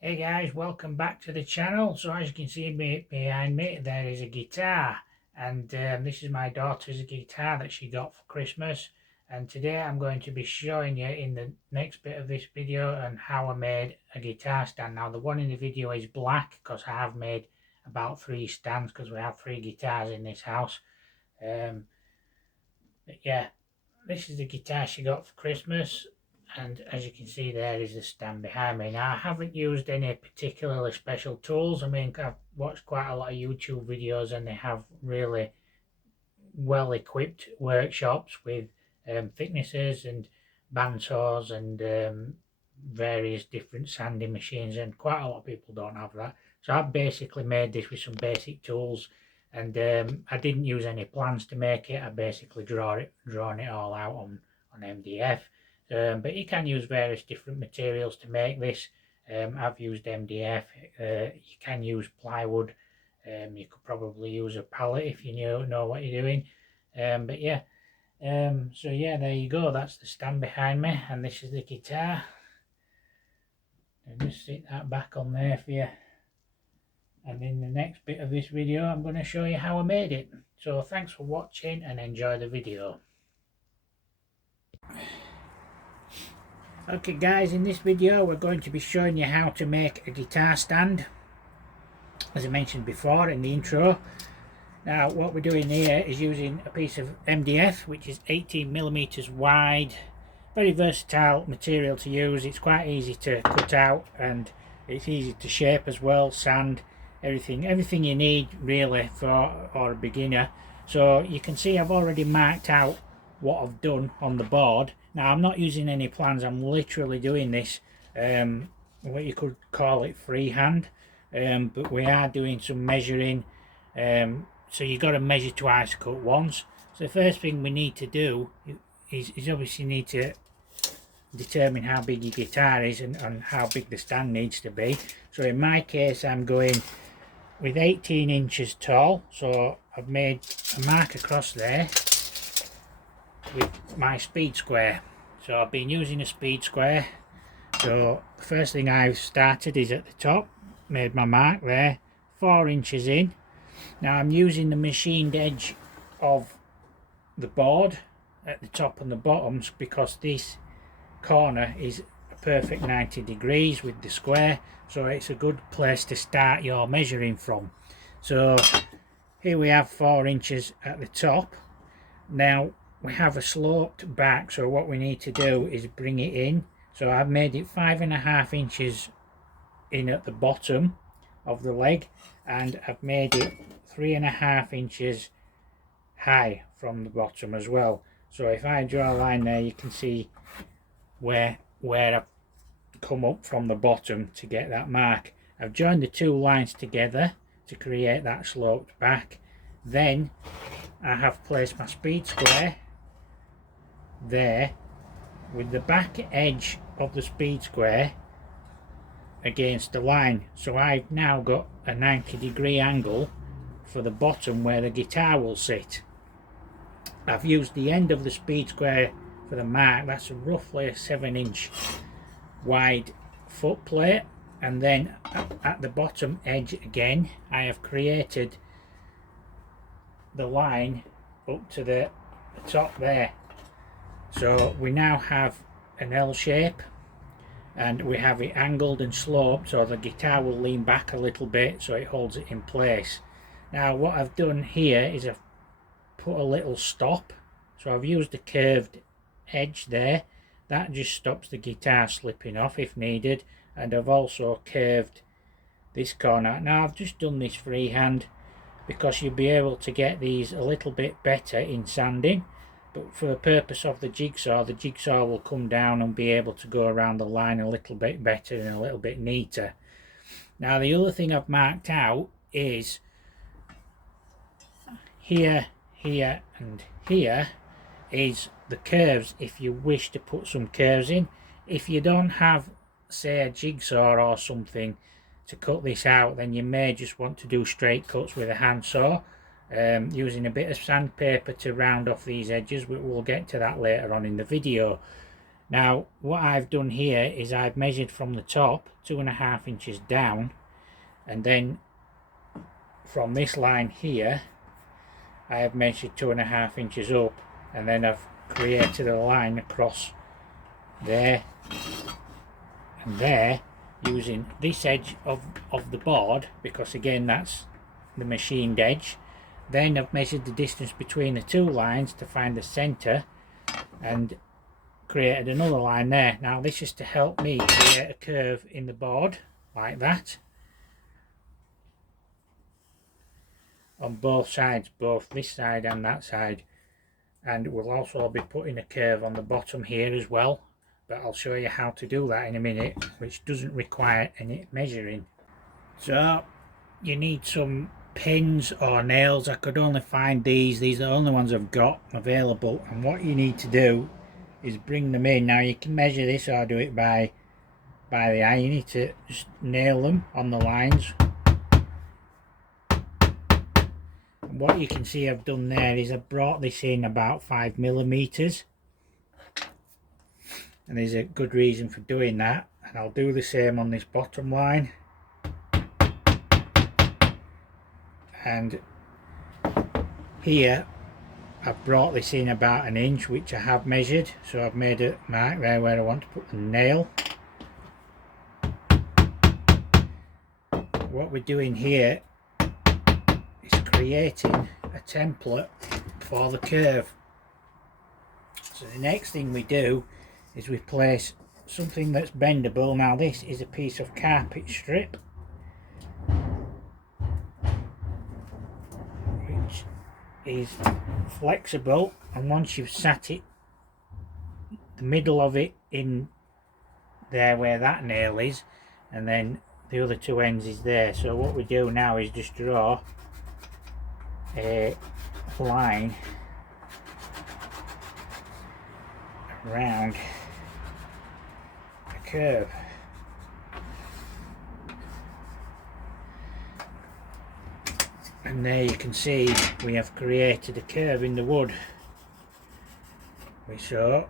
Hey guys, welcome back to the channel. So as you can see behind me, there is a guitar, and this is my daughter's guitar that she got for Christmas. And today I'm going to be showing you in the next bit of this video and how I made a guitar stand. Now the one in the video is black because I have made about 3 stands because we have 3 guitars in this house. But yeah, this is the guitar she got for Christmas, and as you can see there is the stand behind me. Now I haven't used any particularly special tools. I mean, I've watched quite a lot of YouTube videos and they have really well equipped workshops with thicknesses and bandsaws and various different sanding machines, and quite a lot of people don't have that. So I've basically made this with some basic tools, and I didn't use any plans to make it. I basically drawn it all out on MDF, but you can use various different materials to make this. I've used MDF. You can use plywood. You could probably use a pallet if you know what you're doing. But yeah, so yeah, there you go. That's the stand behind me, and this is the guitar. I'll just sit that back on there for you. And in the next bit of this video, I'm going to show you how I made it. So thanks for watching and enjoy the video. Okay guys, in this video we're going to be showing you how to make a guitar stand, as I mentioned before in the intro. Now what we're doing here is using a piece of MDF which is 18mm wide. Very versatile material to use. It's quite easy to cut out and it's easy to shape as well, sand, everything you need really for a beginner. So you can see I've already marked out what I've done on the board. Now I'm not using any plans, I'm literally doing this what you could call it freehand, but we are doing some measuring. So you've got to measure twice, cut once. So the first thing we need to do is obviously need to determine how big your guitar is and how big the stand needs to be. So in my case I'm going with 18 inches tall, so I've made a mark across there with my speed square. So I've been using a speed square. So the first thing I've started is at the top, made my mark there, 4 inches in. Now I'm using the machined edge of the board at the top and the bottoms because this corner is a perfect 90 degrees with the square, so it's a good place to start your measuring from. So here we have 4 inches at the top. Now we have a sloped back, so what we need to do is bring it in. So I've made it 5.5 inches in at the bottom of the leg, and I've made it 3.5 inches high from the bottom as well. So if I draw a line there, you can see where I've come up from the bottom to get that mark. I've joined the two lines together to create that sloped back. Then I have placed my speed square there with the back edge of the speed square against the line. So I've now got a 90-degree angle for the bottom where the guitar will sit. I've used the end of the speed square for the mark. That's roughly a 7-inch wide foot plate, and then at the bottom edge again I have created the line up to the top there. So we now have an L shape and we have it angled and sloped, so the guitar will lean back a little bit so it holds it in place. Now what I've done here is I've put a little stop, so I've used the curved edge there. That just stops the guitar slipping off if needed, and I've also curved this corner. Now I've just done this freehand because you'll be able to get these a little bit better in sanding, but for the purpose of the jigsaw will come down and be able to go around the line a little bit better and a little bit neater. Now the other thing I've marked out is here, here and here is the curves if you wish to put some curves in. If you don't have, say, a jigsaw or something to cut this out, then you may just want to do straight cuts with a handsaw, using a bit of sandpaper to round off these edges. We'll get to that later on in the video. Now what I've done here is I've measured from the top 2.5 inches down, and then from this line here I have measured 2.5 inches up, and then I've created a line across there and there using this edge of the board, because again that's the machined edge. Then I've measured the distance between the two lines to find the center and created another line there. Now this is to help me create a curve in the board like that on both sides, both this side and that side, and we'll also be putting a curve on the bottom here as well, but I'll show you how to do that in a minute, which doesn't require any measuring. So you need some pins or nails. I could only find these are the only ones I've got available, and what you need to do is bring them in. Now you can measure this or do it by the eye. You need to just nail them on the lines. What you can see I've done there is I've brought this in about 5mm, and there's a good reason for doing that, and I'll do the same on this bottom line. And here I've brought this in about 1 inch, which I have measured, so I've made a mark there where I want to put the nail. What we're doing here is creating a template for the curve. So the next thing we do is we place something that's bendable. Now this is a piece of carpet strip, which is flexible, and once you've sat it, the middle of it in there where that nail is, and then the other two ends is there. So what we do now is just draw a line around the curve. And there you can see we have created a curve in the wood. So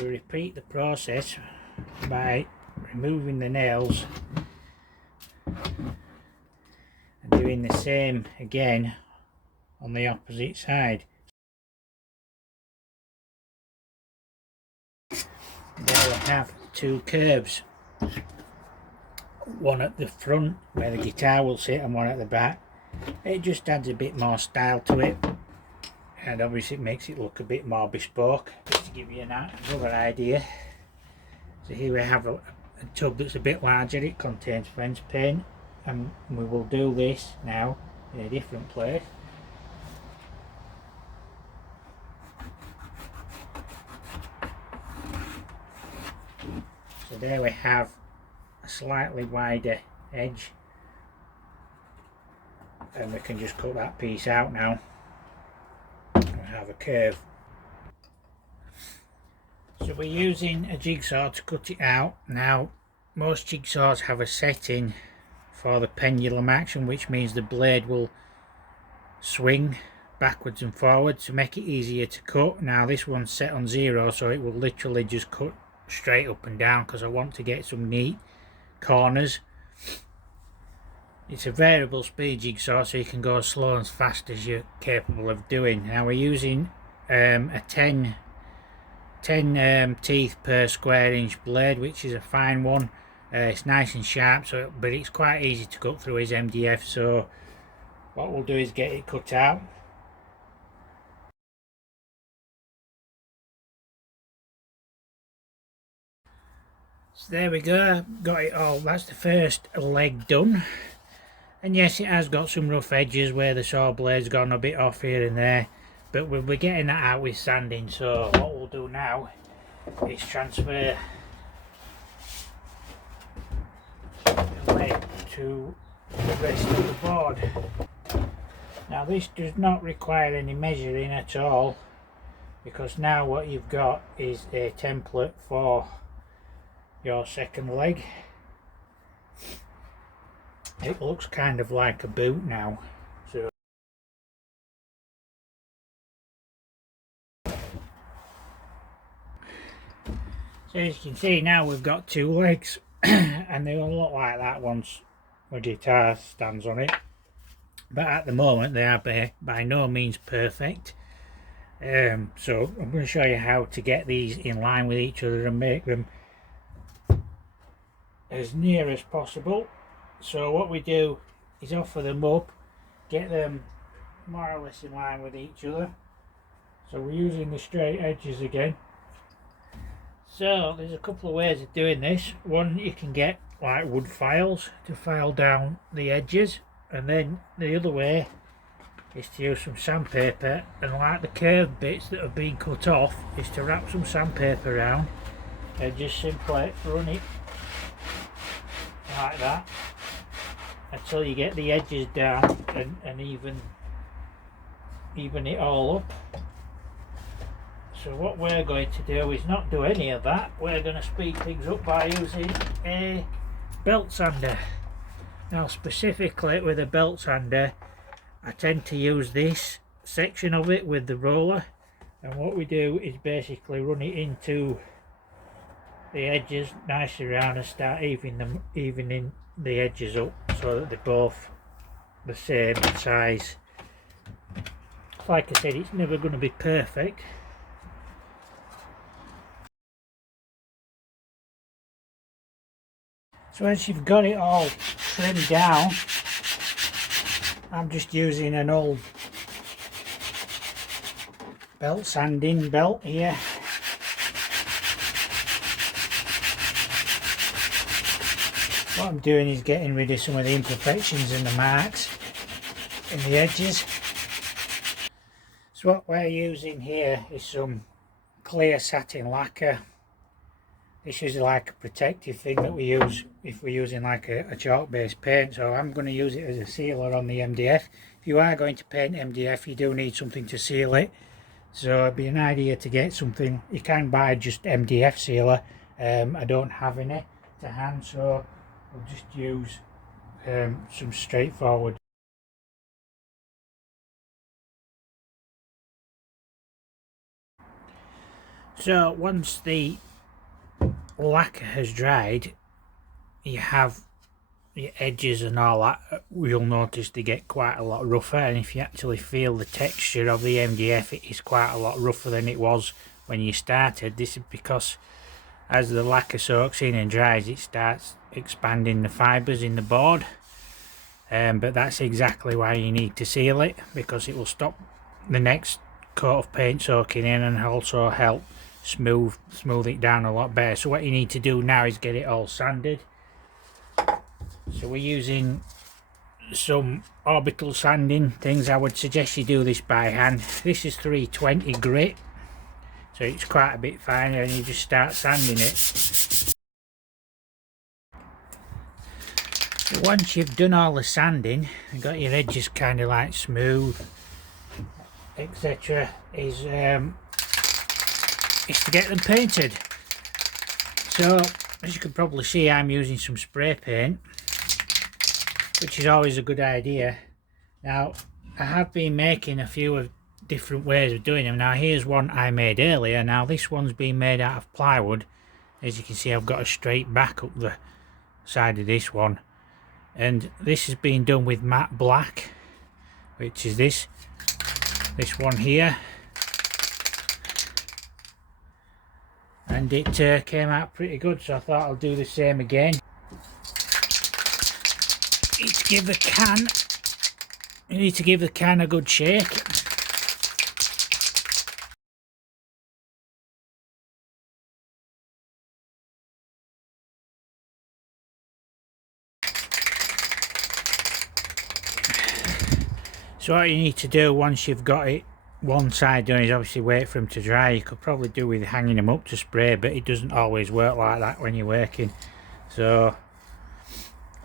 we repeat the process by removing the nails and doing the same again on the opposite side. There we have two curves, one at the front where the guitar will sit and one at the back. It just adds a bit more style to it, and obviously it makes it look a bit more bespoke. Just to give you another idea, so here we have a tub that's a bit larger. It contains French paint, and we will do this now in a different place. So there we have a slightly wider edge, and we can just cut that piece out now and have a curve. So we're using a jigsaw to cut it out. Now most jigsaws have a setting for the pendulum action, which means the blade will swing backwards and forwards to make it easier to cut. Now this one's set on 0, so it will literally just cut straight up and down because I want to get some neat corners. It's a variable speed jigsaw, so you can go as slow and as fast as you're capable of doing. Now we're using a 10 teeth per square inch blade, which is a fine one. It's nice and sharp, but it's quite easy to cut through his MDF. So what we'll do is get it cut out. So there we go, got it all. That's the first leg done, and yes, it has got some rough edges where the saw blade's gone a bit off here and there, but we'll be getting that out with sanding. So what we'll do now is transfer the leg to the rest of the board. Now this does not require any measuring at all, because now what you've got is a template for your second leg. It looks kind of like a boot now. So So as you can see now we've got two legs and they will look like that once the guitar stands on it, but at the moment they are by no means perfect. So I'm going to show you how to get these in line with each other and make them as near as possible. So what we do is offer them up, get them more or less in line with each other. So we're using the straight edges again. So there's a couple of ways of doing this. One, you can get like wood files to file down the edges, and then the other way is to use some sandpaper, and like the curved bits that have been cut off is to wrap some sandpaper around and just simply run it like that until you get the edges down and even it all up. So what we're going to do is not do any of that. We're going to speed things up by using a belt sander. Now specifically with a belt sander, I tend to use this section of it with the roller, and what we do is basically run it into the edges nicely round and start evening the edges up so that they're both the same size. Like I said, it's never going to be perfect. So once you've got it all trimmed down, I'm just using an old belt sanding belt here. What I'm doing is getting rid of some of the imperfections and the marks in the edges. So what we're using here is some clear satin lacquer. This is like a protective thing that we use if we're using like a chalk based paint, so I'm going to use it as a sealer on the MDF. If you are going to paint MDF, you do need something to seal it, so it'd be an idea to get something. You can buy just MDF sealer. I don't have any to hand, so I'll just use some straightforward. So once the lacquer has dried, you have your edges and all that, you'll notice they get quite a lot rougher, and if you actually feel the texture of the MDF, it is quite a lot rougher than it was when you started. This is because as the lacquer soaks in and dries, it starts expanding the fibres in the board, but that's exactly why you need to seal it, because it will stop the next coat of paint soaking in and also help smooth it down a lot better. So what you need to do now is get it all sanded. So we're using some orbital sanding things. I would suggest you do this by hand. This is 320 grit, so it's quite a bit finer, and you just start sanding it. So once you've done all the sanding and got your edges kind of like smooth, etc., is to get them painted. So as you can probably see, I'm using some spray paint, which is always a good idea. Now I have been making a few of different ways of doing them. Now here's one I made earlier. Now this one's been made out of plywood. As you can see, I've got a straight back up the side of this one, and this has been done with matte black, which is this one here, and it came out pretty good, so I thought I'll do the same again. You need to give the can a good shake. So what you need to do once you've got it one side done is obviously wait for them to dry. You could probably do with hanging them up to spray, but it doesn't always work like that when you're working. So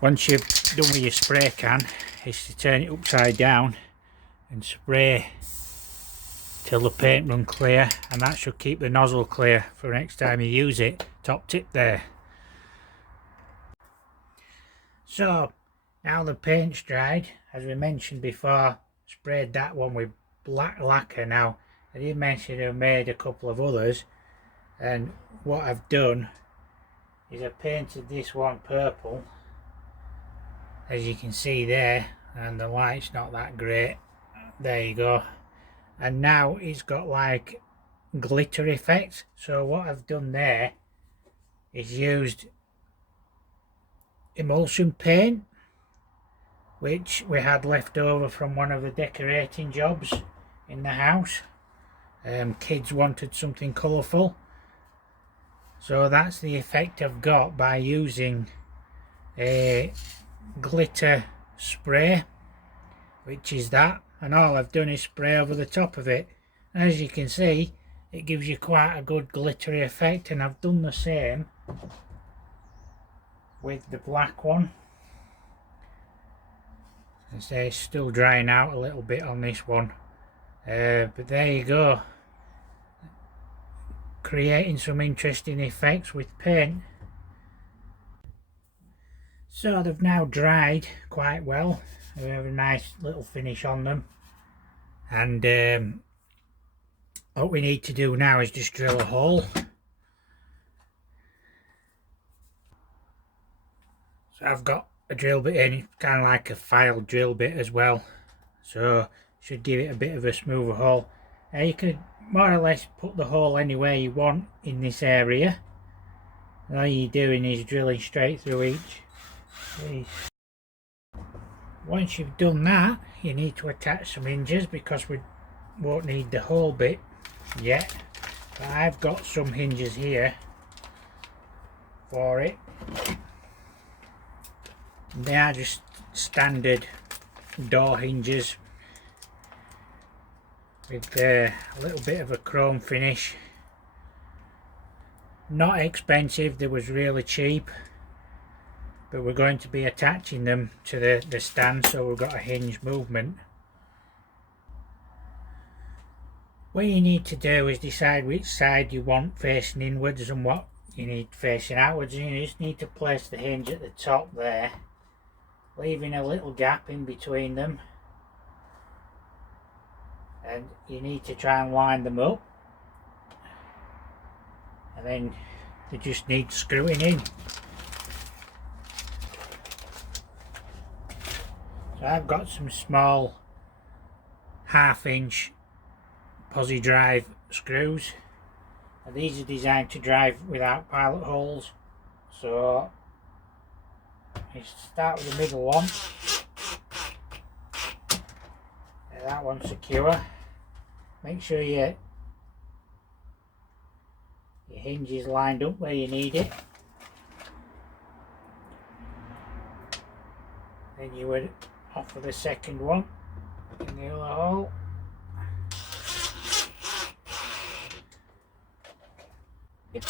once you've done with your spray can, is to turn it upside down and spray till the paint runs clear, and that should keep the nozzle clear for next time you use it. Top tip there. So now the paint's dried, as we mentioned before, sprayed that one with black lacquer. Now I did mention I've made a couple of others, And what I've done is I painted this one purple, as you can see there, and the light's not that great. There you go. And now it's got like glitter effect. So what I've done there is used emulsion paint, which we had left over from one of the decorating jobs in the house. Kids wanted something colourful, so that's the effect I've got by using a glitter spray, which is that, and all I've done is spray over the top of it. As you can see, it gives you quite a good glittery effect, and I've done the same with the black one. As it's still drying out a little bit on this one, but there you go, creating some interesting effects with paint. So they've now dried quite well. We have a nice little finish on them, and what we need to do now is just drill a hole. So I've got a drill bit in, kind of like a file drill bit as well, so should give it a bit of a smoother hole. You could more or less put the hole anywhere you want in this area. All you're doing is drilling straight through each piece. Once you've done that, you need to attach some hinges, because we won't need the whole bit yet, but I've got some hinges here for it. They are just standard door hinges with a little bit of a chrome finish. Not expensive, they was really cheap, but we're going to be attaching them to the stand, so we've got a hinge movement. What you need to do is decide which side you want facing inwards and what you need facing outwards, and you just need to place the hinge at the top there, leaving a little gap in between them, and you need to try and line them up, and then they just need screwing in. So I've got some small 1/2 inch posi drive screws, and these are designed to drive without pilot holes. So you start with the middle one, and that one's secure. Make sure your hinge is lined up where you need it. Then you would offer the second one in the other hole. There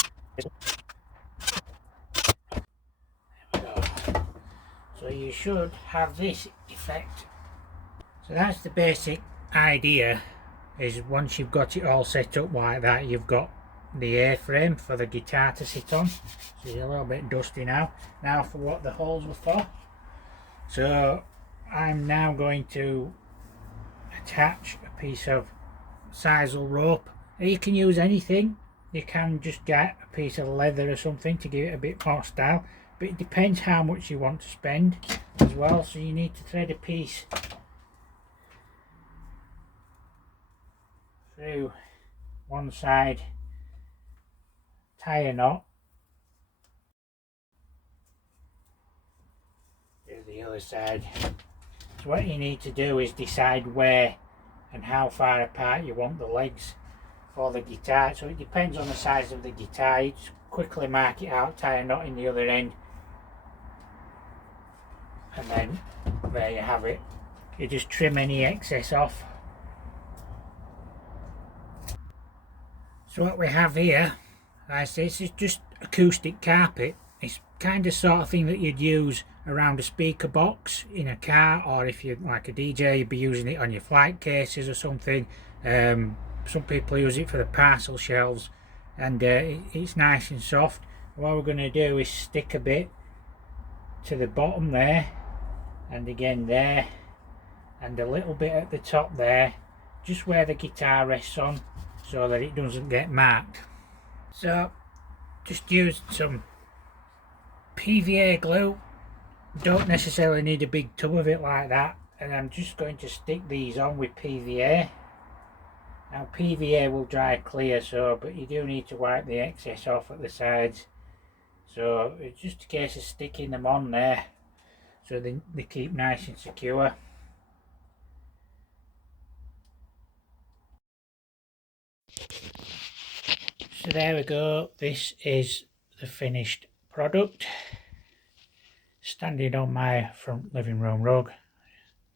we go. So you should have this effect. So that's the basic idea, is once you've got it all set up like that, you've got the A-frame for the guitar to sit on. So it's a little bit dusty now. Now for what the holes were for. So I'm now going to attach a piece of sisal rope. You can use anything. You can just get a piece of leather or something to give it a bit more style, but it depends how much you want to spend as well. So you need to thread a piece through one side, tie a knot, do the other side. So what you need to do is decide where and how far apart you want the legs for the guitar. So it depends on the size of the guitar. You just quickly mark it out, tie a knot in the other end, and then there you have it. You just trim any excess off. So what we have here, this is just acoustic carpet. It's kind of sort of thing that you'd use around a speaker box in a car, or if you're like a DJ, you'd be using it on your flight cases or something. Some people use it for the parcel shelves, and it's nice and soft. What we're going to do is stick a bit to the bottom there, and again there, and a little bit at the top there, just where the guitar rests on, so that it doesn't get marked. So just used some PVA glue. Don't necessarily need a big tub of it like that, and I'm just going to stick these on with PVA. Now PVA will dry clear, so but you do need to wipe the excess off at the sides. So it's just a case of sticking them on there so they keep nice and secure. So there we go, this is the finished product, standing on my front living room rug.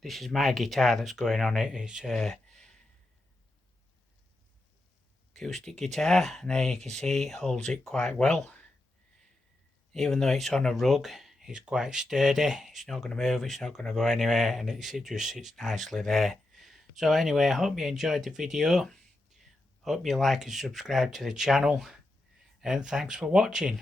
This is my guitar that's going on it. It's a acoustic guitar, and there you can see it holds it quite well. Even though it's on a rug, it's quite sturdy. It's not going to move, it's not going to go anywhere, and it just sits nicely there. So anyway, I hope you enjoyed the video. Hope you like and subscribe to the channel, and thanks for watching.